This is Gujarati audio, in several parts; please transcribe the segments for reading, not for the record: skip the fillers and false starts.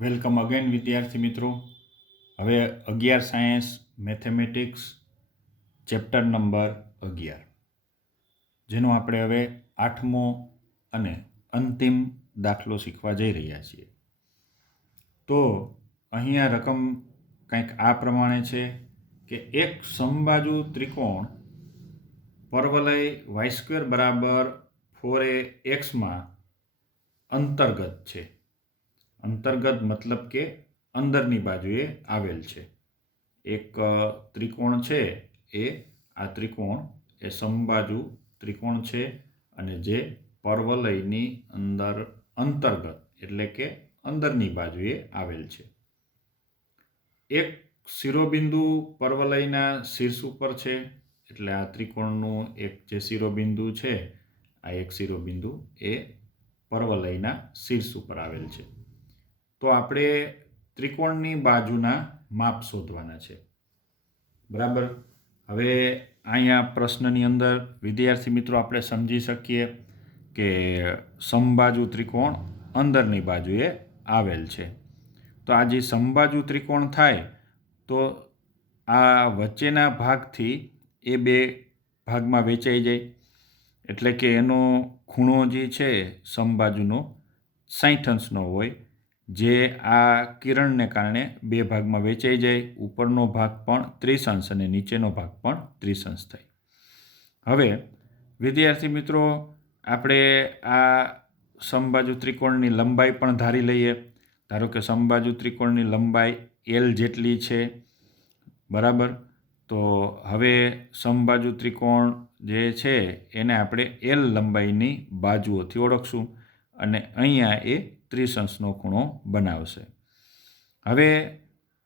વેલકમ અગેન વિદ્યાર્થી મિત્રો. હવે 11 સાયન્સ મેથેમેટિક્સ ચેપ્ટર નંબર 11 જેનો આપણે હવે 8મો અને અંતિમ દાખલો શીખવા જઈ રહ્યા છીએ. તો અહીંયા રકમ કંઈક આ પ્રમાણે છે કે એક સમબાજુ ત્રિકોણ પરવલય y² બરાબર 4ax અંતર્ગત છે. અંતર્ગત મતલબ કે અંદરની બાજુએ આવેલ છે. એક ત્રિકોણ છે આ ત્રિકોણ એ સમબાજુ ત્રિકોણ છે અને જે પરવલયની અંદર અંતર્ગત એટલે કે અંદરની બાજુએ આવેલ છે. એક શિરોબિંદુ પરવલયના શીર્ષ ઉપર છે એટલે આ ત્રિકોણનું એક જે શિરોબિંદુ છે આ એક શિરોબિંદુ એ પરવલયના શીર્ષ ઉપર આવેલ છે. તો આપણે ત્રિકોણની બાજુના માપ શોધવાના છે. બરાબર. હવે અહીંયા પ્રશ્નની અંદર વિદ્યાર્થી મિત્રો આપણે સમજી શકીએ કે સમબાજુ ત્રિકોણ અંદરની બાજુએ આવેલ છે. તો આ જે સમબાજુ ત્રિકોણ થાય તો આ વચ્ચેના ભાગથી એ બે ભાગમાં વહેંચાઈ જાય એટલે કે એનો ખૂણો જે છે સમબાજુનો 60 અંશનો હોય, જે આ કિરણને કારણે બે ભાગમાં વહેંચાઈ જાય. ઉપરનો ભાગ પણ 30 અંશ અને નીચેનો ભાગ પણ 30 અંશ થાય. હવે વિદ્યાર્થી મિત્રો આપણે આ સમબાજુ ત્રિકોણની લંબાઈ પણ ધારી લઈએ. ધારો કે સમબાજુ ત્રિકોણની લંબાઈ L જેટલી છે. બરાબર. તો હવે સમબાજુ ત્રિકોણ જે છે એને આપણે L લંબાઈની બાજુઓથી ઓળખશું અને અહીંયા એ 30 અંશનો ખૂણો બનાવશે. હવે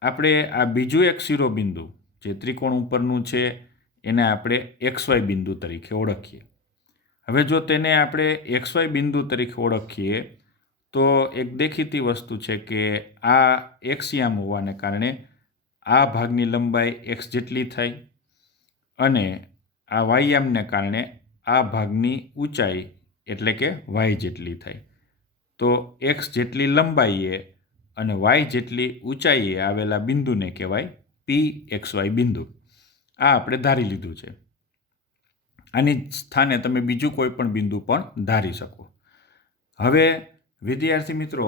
આપણે આ બીજું એક શિરોબિંદુ જે ત્રિકોણ ઉપરનું છે એને આપણે XY બિંદુ તરીકે ઓળખીએ. હવે જો તેને આપણે XY બિંદુ તરીકે ઓળખીએ તો એક દેખીતી વસ્તુ છે કે આ એક્સયામ હોવાને કારણે આ ભાગની લંબાઈ x જેટલી થાય અને આ વાયયામને કારણે આ ભાગની ઊંચાઈ એટલે કે y જેટલી થાય. તો x જેટલી લંબાઈએ અને y જેટલી ઊંચાઈએ આવેલા બિંદુને કહેવાય PXY બિંદુ. આ આપણે ધારી લીધું છે. આની સ્થાને તમે બીજું કોઈ પણ બિંદુ પણ ધારી શકો. હવે વિદ્યાર્થી મિત્રો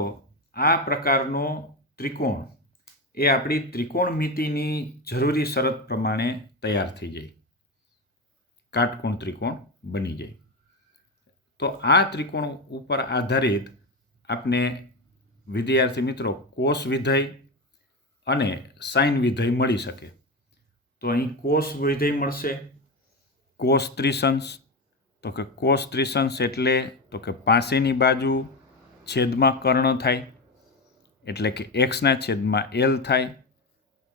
આ પ્રકારનો ત્રિકોણ એ આપણી ત્રિકોણમિતિની જરૂરી શરત પ્રમાણે તૈયાર થઈ જાય, કાટકોણ ત્રિકોણ બની જાય. તો આ ત્રિકોણ ઉપર આધારિત આપને વિદ્યાર્થી મિત્રો કોસ વિધેય અને સાઇન વિધેય મળી શકે. તો અહીં કોસ વિધેય મળશે કોસ 30 અંશ. તો કે કોસ 30 અંશ એટલે તો કે પાસેની બાજુ છેદમાં કર્ણ થાય એટલે કે x/L થાય.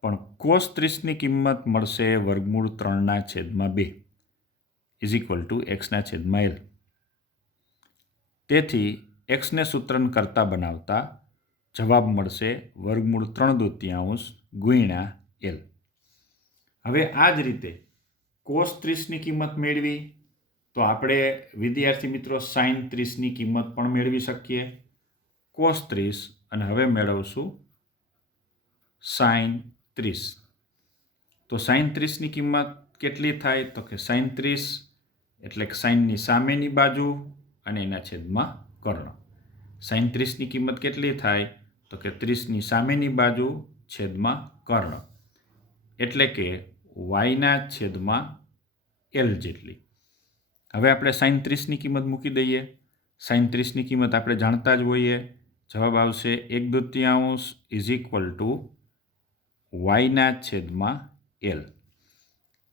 પણ કોસ 30ની કિંમત મળશે વર્ગમૂળ 3/2 x/L. તેથી xને સૂત્રન કરતા બનાવતા જવાબ મળશે વર્ગમૂળ 3/2 × L. હવે આ જ રીતે કોસ 30ની કિંમત મેળવી તો આપણે વિદ્યાર્થી મિત્રો સાઇન 30ની કિંમત પણ મેળવી શકીએ. કોસ 30 અને હવે મેળવશું સાઇન 30. તો સાઇન 30ની કિંમત કેટલી થાય તો કે સાઇન 30 એટલે કે સાઇનની સામેની બાજુ અને એના છેદમાં કર્ણ. સાઇન 30ની કિંમત કેટલી થાય તો કે 30ની સામેની બાજુ છેદમાં કર્ણ એટલે કે y/L જેટલી. હવે આપણે સાઇન 30ની કિંમત મૂકી દઈએ. સાઇન 30ની કિંમત આપણે જાણતા જ હોઈએ. જવાબ આવશે 1/2 y/L.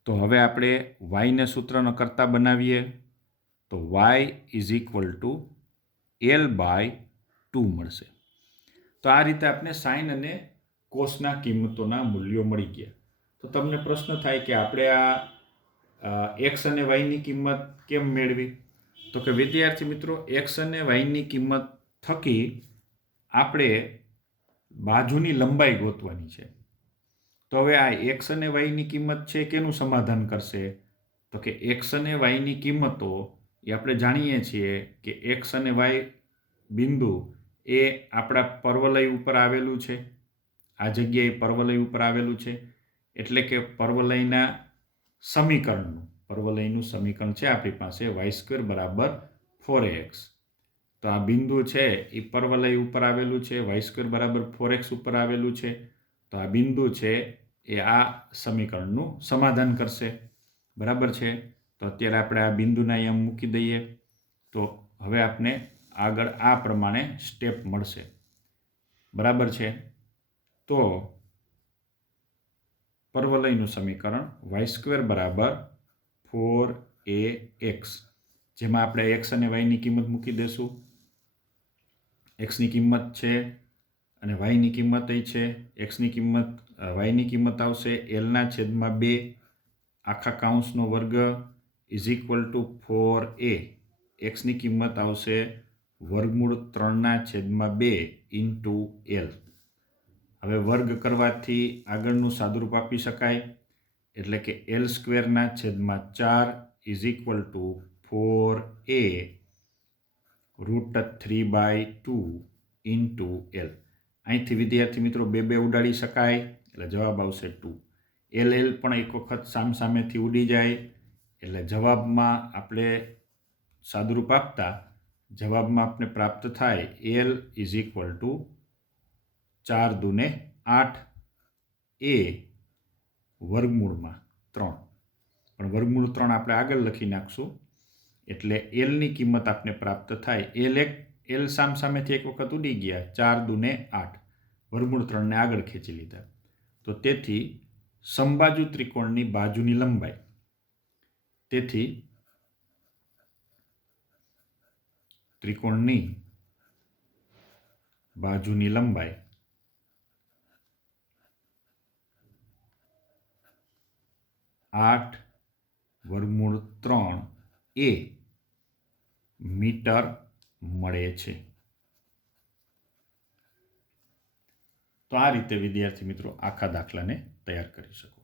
તો હવે આપણે yને સૂત્રનો કરતા બનાવીએ તો y=L/2 મળશે. તો આ રીતે આપણે સાઇન અને કોસના કિંમતોના મૂલ્યો મળી ગયા. તો તમને પ્રશ્ન થાય કે આપણે આ x અને yની કિંમત કેમ મેળવી? તો કે વિદ્યાર્થી મિત્રો x અને yની કિંમત થકી આપણે બાજુની લંબાઈ ગોતવાની છે. તો હવે આ x અને yની કિંમત છે કેનું સમાધાન કરશે? તો કે x અને yની કિંમતો એ આપણે જાણીએ છીએ કે x અને y બિંદુ એ આપણા પર્વલય ઉપર આવેલું છે. આ જગ્યાએ પર્વલય ઉપર આવેલું છે. એટલે કે પર્વલયનું સમીકરણ છે આપણી પાસે y² બરાબર 4ax. તો આ બિંદુ છે એ પર્વલય ઉપર આવેલું છે, y² બરાબર 4x ઉપર આવેલું છે. તો આ બિંદુ છે એ આ સમીકરણનું સમાધાન કરશે. બરાબર છે. તો અત્યારે આપણે આ બિંદુને અહીંયા મૂકી દઈએ. તો હવે આપણે આગળ આ પ્રમાણે સ્ટેપ મળશે. બરાબર છે. તો પર્વલયનું સમીકરણ y² બરાબર 4ax, જેમાં આપણે x અને yની કિંમત મૂકી દઈશું. xની કિંમત છે અને yની કિંમત છે. yની કિંમત આવશે L/2 આખા કૌંસનો વર્ગ = 4a. xની કિંમત આવશે વર્ગમૂળ 3/2 × L. હવે વર્ગ કરવાથી આગળનું સાદુરૂપ આપી શકાય. એટલે કે L²/4 = 4a √3/2 × L. અહીંથી વિદ્યાર્થી મિત્રો 2 ઉડાડી શકાય એટલે જવાબ આવશે 2. L પણ એક વખત સામસામેથી ઉડી જાય એટલે જવાબમાં આપણે સાદુરૂપ આપતા જવાબમાં આપણે પ્રાપ્ત થાય L = 4 દુને 8 a વર્ગમૂળમાં 3. પણ વર્ગમૂળ 3 આપણે આગળ લખી નાખશું એટલે Lની કિંમત આપણે પ્રાપ્ત થાય. L સામસામેથી એક વખત ઉડી ગયા, 4 દુને 8, વર્ગમૂળ 3ને આગળ ખેંચી લીધા. તો તેથી સમબાજુ ત્રિકોણની બાજુની લંબાઈ, તેથી ત્રિકોણની બાજુની લંબાઈ 8√3 a મીટર મળે છે. તો આ રીતે વિદ્યાર્થી મિત્રો આખા દાખલાને તૈયાર કરી શકો.